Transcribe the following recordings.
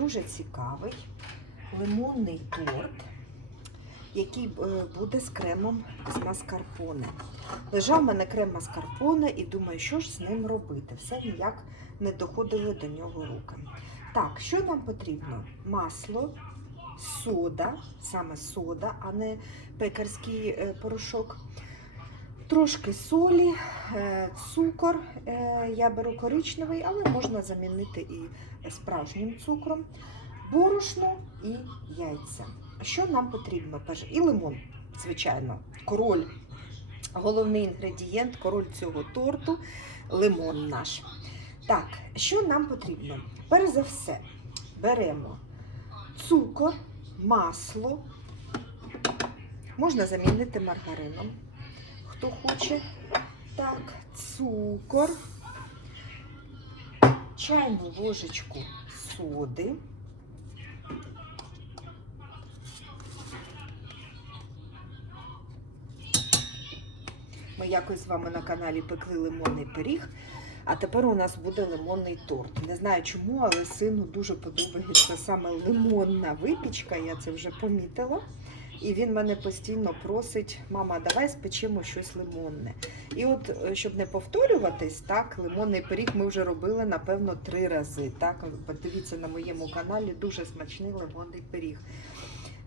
дуже цікавий лимонний торт, який е, буде з кремом з маскарпоне. Лежав в мене крем маскарпоне і думаю, що ж з ним робити. Все ніяк не доходили до нього руки. Так, що нам потрібно? Масло, сода, саме сода, а не пекарський е, порошок. Трошки солі, е, цукор. Е, Я беру коричневий, але можна замінити і справжнім цукром, борошно і яйця. Що нам потрібно? І лимон, звичайно, король, головний інгредієнт, король цього торту лимон наш. Так, що нам потрібно? Перш за все, беремо цукор, масло, можна замінити маргарином, хто хоче. Так, цукор, чайну ложечку соди. Ми якось з вами на каналі пекли лимонний пиріг, а тепер у нас буде лимонний торт. Не знаю чому, але сину дуже подобається саме лимонна випічка, я це вже помітила. І він мене постійно просить: мама, давай спечемо щось лимонне. І от, е, щоб не повторюватись, так, лимонний пиріг ми вже робили, напевно, три рази. Так, подивіться на моєму каналі, дуже смачний лимонний пиріг.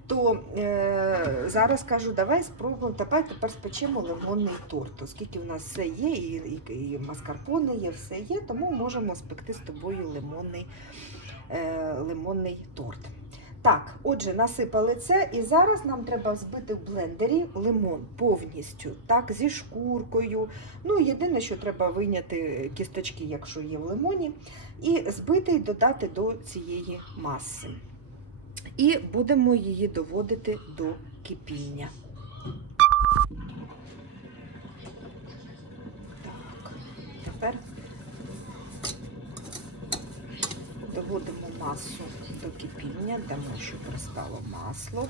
То е, зараз кажу, давай спробуємо, давай тепер спечемо лимонний торт. Оскільки в нас все є, і, і, і маскарпоне є, все є, тому можемо спекти з тобою лимонний, е, лимонний торт. Так, отже, насипали це, і зараз нам треба збити в блендері лимон повністю, так, зі шкуркою. Ну, єдине, що треба вийняти кісточки, якщо є в лимоні, і збити і додати до цієї маси. І будемо її доводити до кипіння. Так, тепер доводимо масу до кипіння, дамо, щоб пристало масло.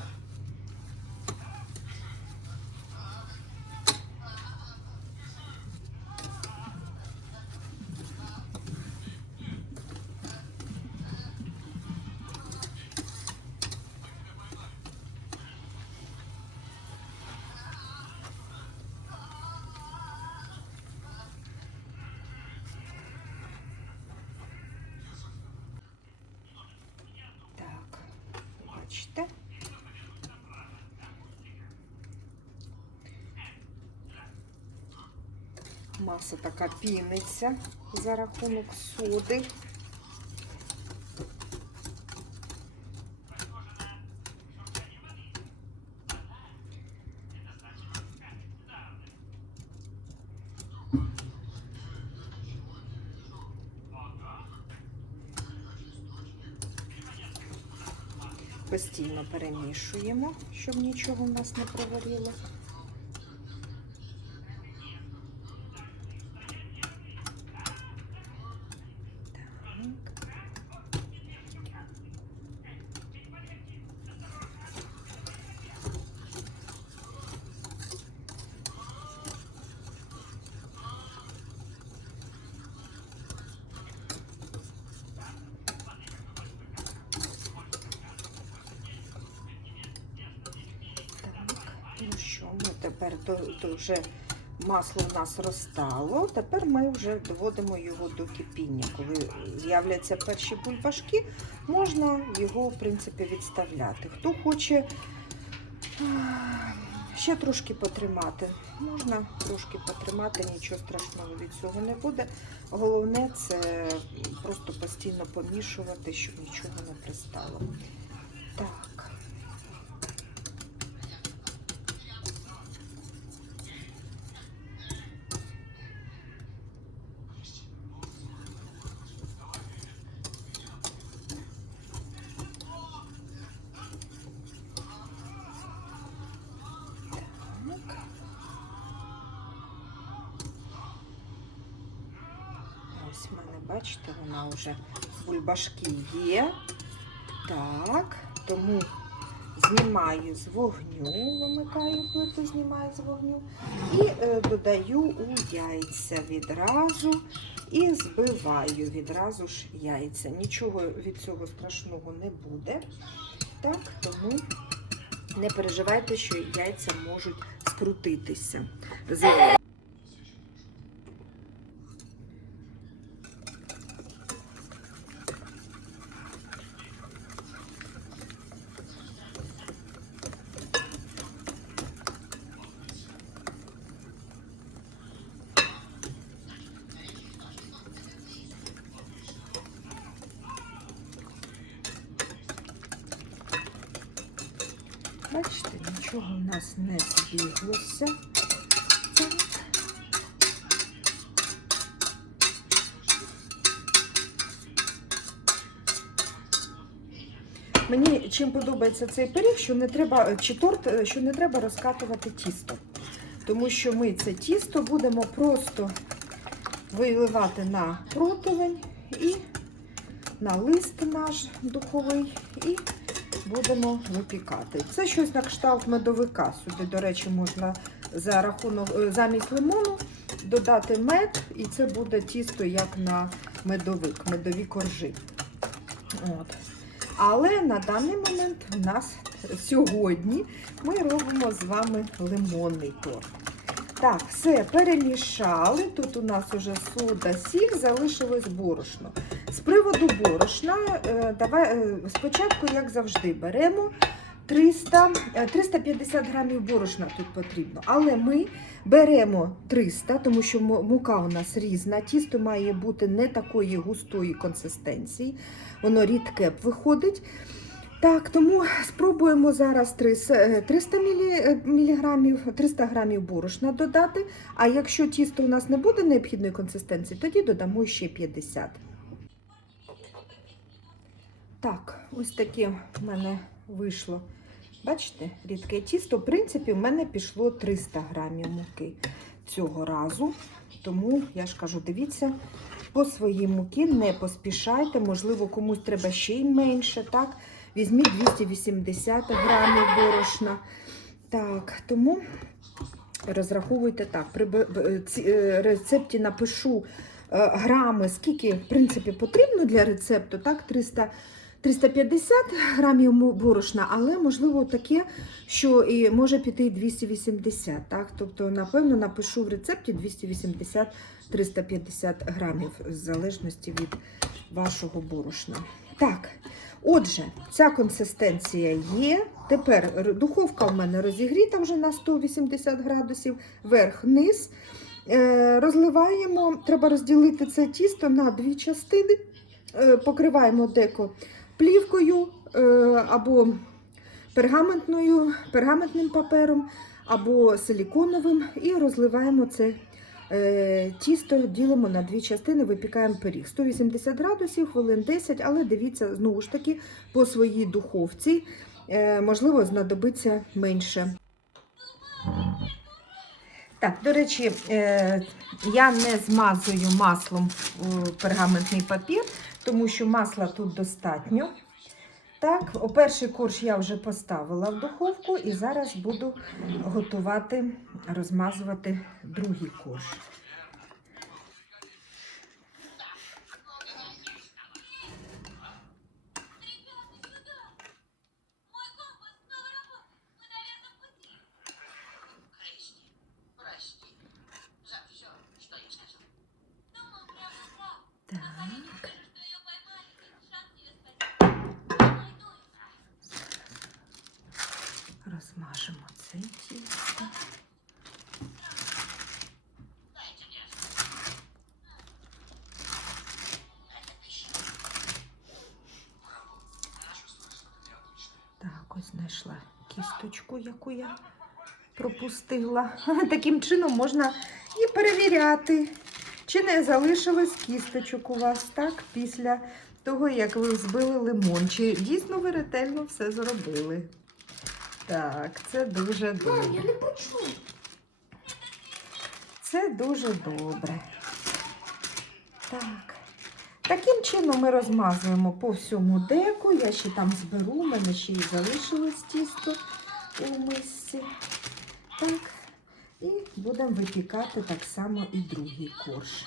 Маса така піниться за рахунок соди. Постійно перемішуємо, щоб нічого в нас не прогоріло. Так. Так, ну що, ми тепер то, то вже масло в нас розтало. Тепер ми вже доводимо його до кипіння. Коли з'являться перші бульбашки, можна його, в принципі, відставляти. Хто хоче ще трошки потримати, можна трошки потримати, нічого страшного від цього не буде. Головне це просто постійно помішувати, щоб нічого не пристало. Бачите, вона вже бульбашки є. Так, тому знімаю з вогню, вимикаю плиту, знімаю з вогню і е, додаю у яйця відразу і збиваю відразу ж яйця. Нічого від цього страшного не буде. Так, тому не переживайте, що яйця можуть скрутитися. З- Бачите, нічого в нас не збіглося. Так. Мені чим подобається цей пиріг, що не треба, чи торт, е, що не треба розкатувати тісто. Тому що ми це тісто будемо просто виливати на противень і на лист наш духовий і будемо випікати. Це щось на кшталт медовика. Сюди, до речі, можна за рахунок е, замість лимону додати мед, і це буде тісто як на медовик, медові коржі. От. Але на даний момент у нас сьогодні ми робимо з вами лимонний торт. Так, все перемішали. Тут у нас уже сода, сіль, залишилось борошно. З приводу борошна, е, давай е, спочатку, як завжди, беремо 300, е, 350 грамів борошна тут потрібно. Але ми беремо 300, тому що мука у нас різна. Тісто має бути не такої густої консистенції. Воно рідке виходить. Так, тому спробуємо зараз 300 е, 300 мілі- е, міліграмів, 300 грамів борошна додати. А якщо тісто у нас не буде необхідної консистенції, тоді додамо ще 50. Так, ось таке в мене вийшло. Бачите, рідке тісто. В принципі, в мене пішло 300 грамів муки цього разу. Тому я ж кажу, дивіться по своїй муки, не поспішайте. Можливо, комусь треба ще й менше. так? Візьміть 280 грамів борошна. Так, тому розраховуйте так. При ці- е, рецепті напишу е, грами, скільки в принципі потрібно для рецепту, так, 300, 350 грамів борошна, але можливо таке, що і може піти 280. Так? Тобто, напевно, напишу в рецепті 280-350 грамів, в залежності від вашого борошна. Так, отже, ця консистенція є. Тепер духовка в мене розігріта вже на 180 градусів, верх-низ. Е, Розливаємо, треба розділити це тісто на дві частини. Е, Покриваємо деко плівкою е, або пергаментною, пергаментним папером, або силіконовим, і розливаємо це е, тісто, ділимо на дві частини, випікаємо пиріг. 180 градусів, хвилин 10, але дивіться, знову ж таки, по своїй духовці. Е, Можливо, знадобиться менше. Так, до речі, я не змазую маслом пергаментний папір, тому що масла тут достатньо. Так, перший корж я вже поставила в духовку і зараз буду готувати, розмазувати другий корж. Кісточку, яку я пропустила. Таким чином можна і перевіряти, чи не залишилось кісточок у вас так після того, як ви збили лимон. Чи дійсно ви ретельно все зробили? Так, це дуже добре. Я не почув. Це дуже добре. Так. Таким чином ми розмазуємо по всьому деку. Я ще там зберу, у мене ще й залишилось тісто у мисці. Так. І будемо випікати так само і другий корж.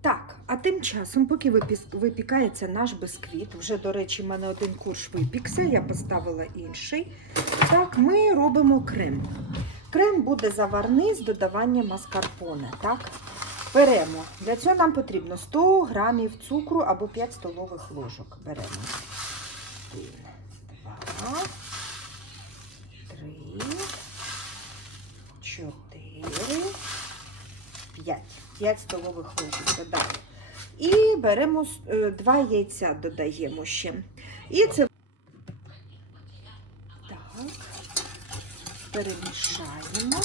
Так. А тим часом, поки випікається наш бисквіт, вже, до речі, в мене один курш випікся, я поставила інший. Так, ми робимо крем. Крем буде заварний з додаванням маскарпоне. Так? Беремо. Для цього нам потрібно 100 грамів цукру або 5 столових ложок. Беремо. Один, два, три, чотири, п'ять. 5 столових ложок додали. І беремо е, два яйця, додаємо ще. І це перемішаємо.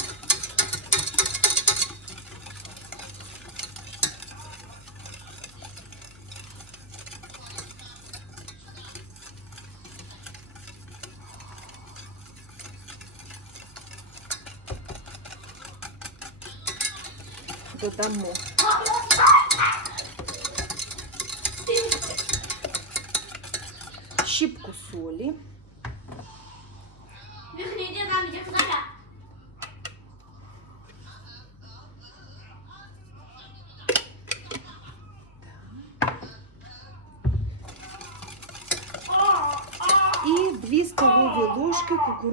Додамо щіпку солі.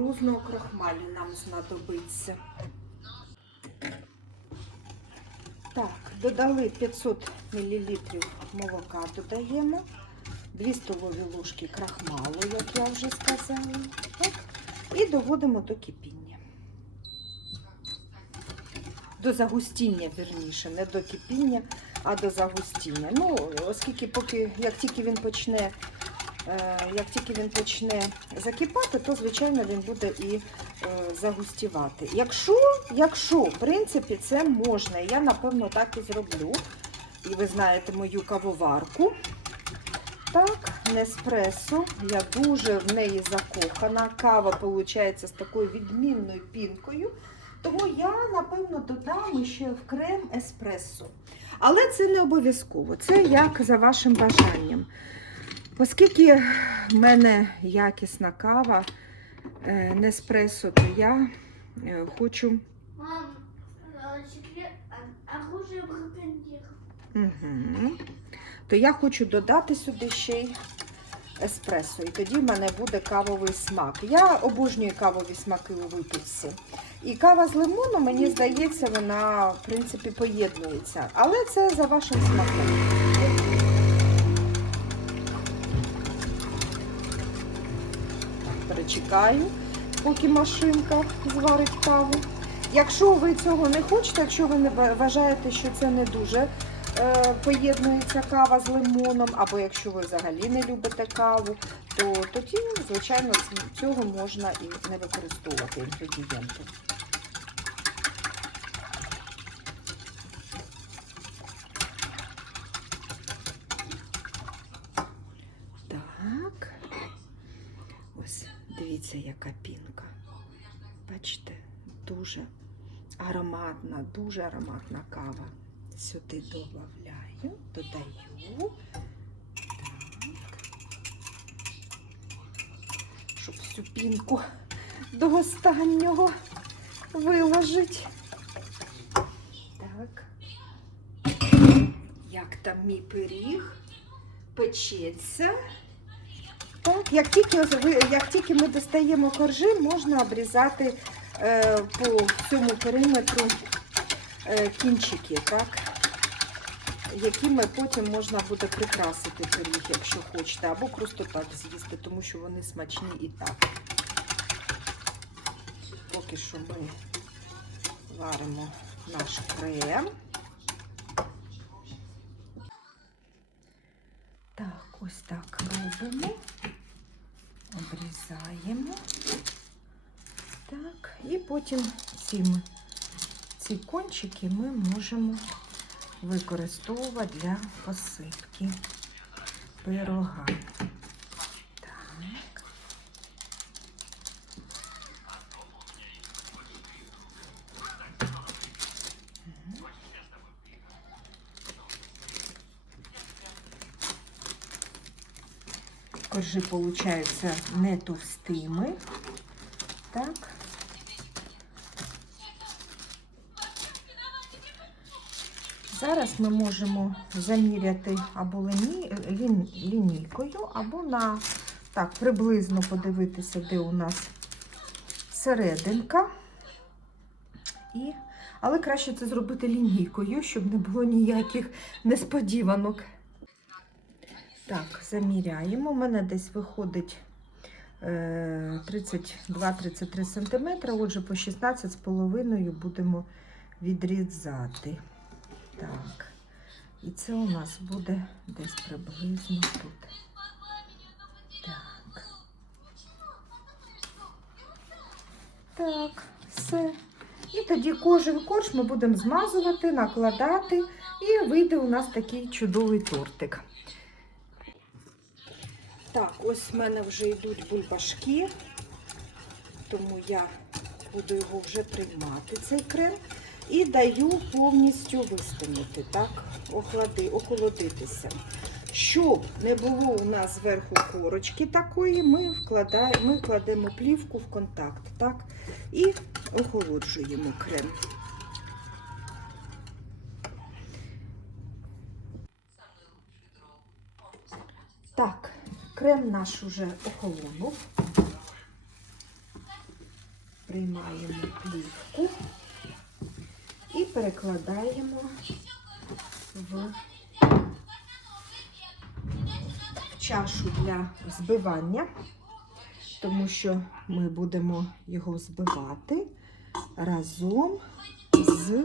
Кукурузного крахмалю нам знадобиться. Так, додали 500 мл молока, додаємо. 2 столові ложки крахмалу, як я вже сказала. Так. І доводимо до кипіння. До загустіння, вірніше, не до кипіння, а до загустіння. Ну, оскільки поки, як тільки він почне як тільки він почне закипати, то звичайно він буде і е, загустівати. Якщо, якщо, в принципі, це можна, я напевно так і зроблю. І ви знаєте мою кавоварку. Так, Неспресо. Я дуже в неї закохана. Кава, виходить, з такою відмінною пінкою. Тому я, напевно, додам ще в крем еспресо. Але це не обов'язково. Це як за вашим бажанням. Оскільки в мене якісна кава е, Неспресо, то я е, хочу Мам, э, а- браконьеров. Угу. То я хочу додати сюди ще й еспресо. І тоді в мене буде кавовий смак. Я обожнюю кавові смаки у випічці. І кава з лимоном, мені здається, вона, в принципі, поєднується. Але це за вашим смаком. Перечекаю, поки машинка зварить каву. Якщо ви цього не хочете, якщо ви не вважаєте, що це не дуже е, поєднується кава з лимоном, або якщо ви взагалі не любите каву, то тоді, звичайно, цього можна і не використовувати інгредієнти. Так. Ось, дивіться, яка пінка. Бачите, дуже ароматна, дуже ароматна кава. Сюди додаю, додаю. Щоб всю пінку до останнього виложить. Так. Як там мій пиріг? Печеться. Так, як тільки, як тільки ми достаємо коржі, можна обрізати по всьому периметру е, кінчики, так? якими потім можна буде прикрасити пиріг, якщо хочете, або просто так з'їсти, тому що вони смачні і так. Поки що ми варимо наш крем. Так, ось так робимо. Обрізаємо. Так, і потім ці, ці кончики ми можемо використовувати для посипки пирога. Так. Коржи, виходить, не товстими. Так. Зараз ми можемо заміряти або ліні, лін, лінійкою, або на так, приблизно подивитися, де у нас серединка. І, але краще це зробити лінійкою, щоб не було ніяких несподіванок. Так, заміряємо. У мене десь виходить е, 32-33 см, отже, по 16,5 будемо відрізати. Так. І це у нас буде десь приблизно тут. Так. Так, все. І тоді кожен корж ми будемо змазувати, накладати, і вийде у нас такий чудовий тортик. Так, ось в мене вже йдуть бульбашки, тому я буду його вже приймати, цей крем. І даю повністю вистинути, так, охлади, охолодитися. Щоб не було у нас зверху корочки такої, ми, вкладаємо, ми кладемо плівку в контакт, так, і охолоджуємо крем. Так, крем наш уже охолонув. Приймаємо плівку і перекладаємо в чашу для збивання, тому що ми будемо його збивати разом з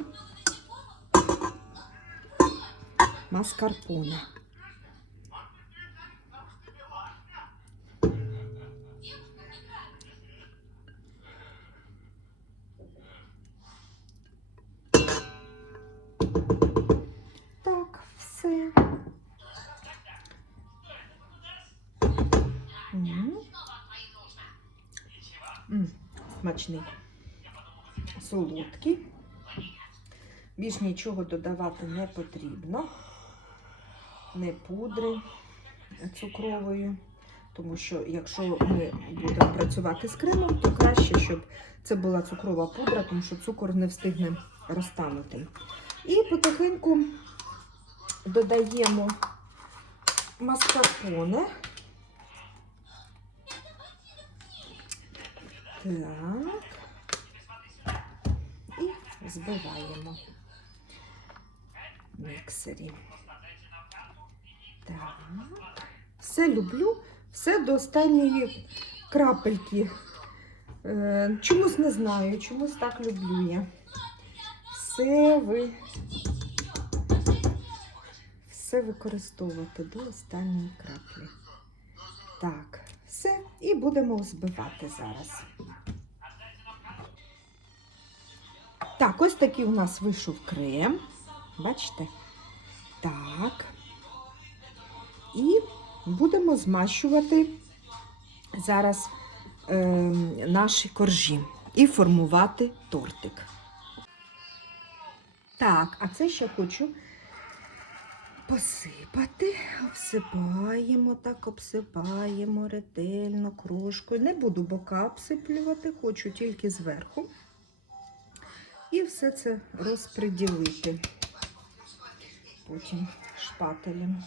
маскарпоне. Смачний. Солодкий. Більш нічого додавати не потрібно. Не пудри цукрової. Тому що якщо ми будемо працювати з кремом, то краще, щоб це була цукрова пудра, тому що цукор не встигне розтанути. І потихеньку додаємо маскарпоне. Так. І збиваємо міксері. Так. Все люблю, все до останньої крапельки. Е, чомусь не знаю, чомусь так люблю я. Все ви все використовувати до останньої краплі. Так, все. І будемо збивати зараз. Так, ось такий у нас вийшов крем. Бачите? Так. І будемо змащувати зараз е, наші коржі і формувати тортик. Так, а це ще хочу посипати. Обсипаємо, так обсипаємо ретельно крошкою. Не буду бока обсиплювати, хочу тільки зверху. І все це розподілити потім шпателем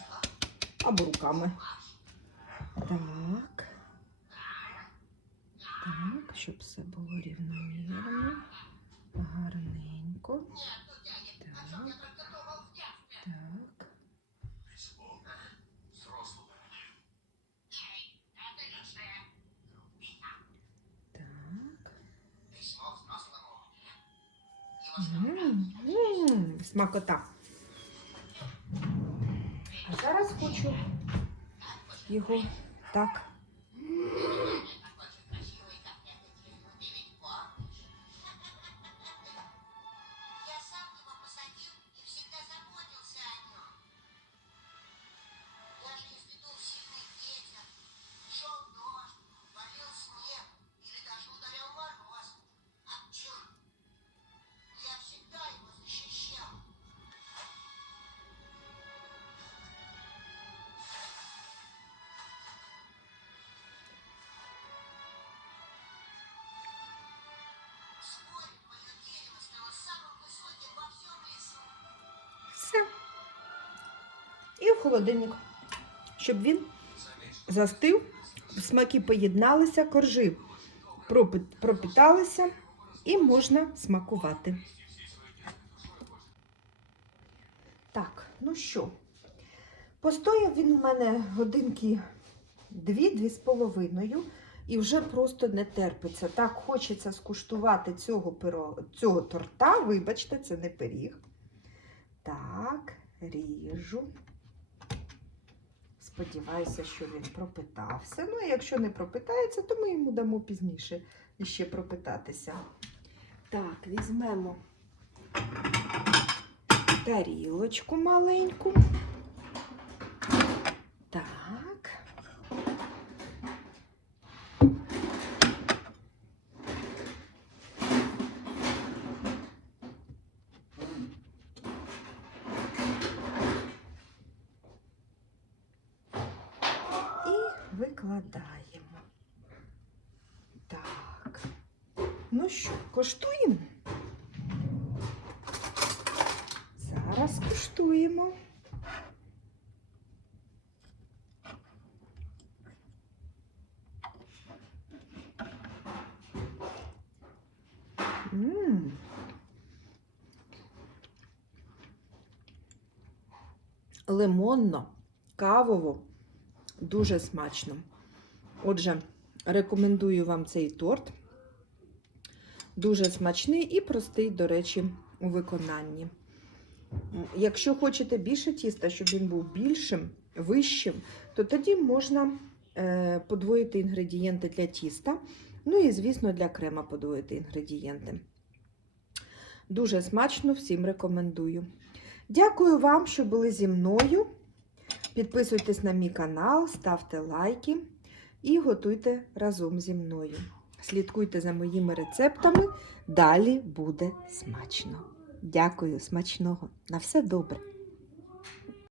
або руками. Так. Так, щоб все було рівномірно, гарненько. Так. Смакота. А зараз хочу його так. Холодильник, щоб він застив, смаки поєдналися, коржі пропиталися і можна смакувати. Так, ну що, постояв він у мене годинки дві-дві з половиною. І вже просто не терпиться. Так хочеться скуштувати цього, пиро... цього торта. Вибачте, це не пиріг. Так, ріжу. Сподіваюся, що він пропитався. Ну, а якщо не пропитається, то ми йому дамо пізніше іще пропитатися. Так, візьмемо тарілочку маленьку. Так. І викладаємо. Так. Ну що, коштуємо? Зараз куштуємо. М. Лимонно, кавово, дуже смачно. Отже, рекомендую вам цей торт. Дуже смачний і простий, до речі, у виконанні. Якщо хочете більше тіста, щоб він був більшим, вищим, то тоді можна е, подвоїти інгредієнти для тіста. Ну і, звісно, для крема подвоїти інгредієнти. Дуже смачно, всім рекомендую. Дякую вам, що були зі мною. Підписуйтесь на мій канал, ставте лайки і готуйте разом зі мною. Слідкуйте за моїми рецептами, далі буде смачно. Дякую, смачного. На все добре.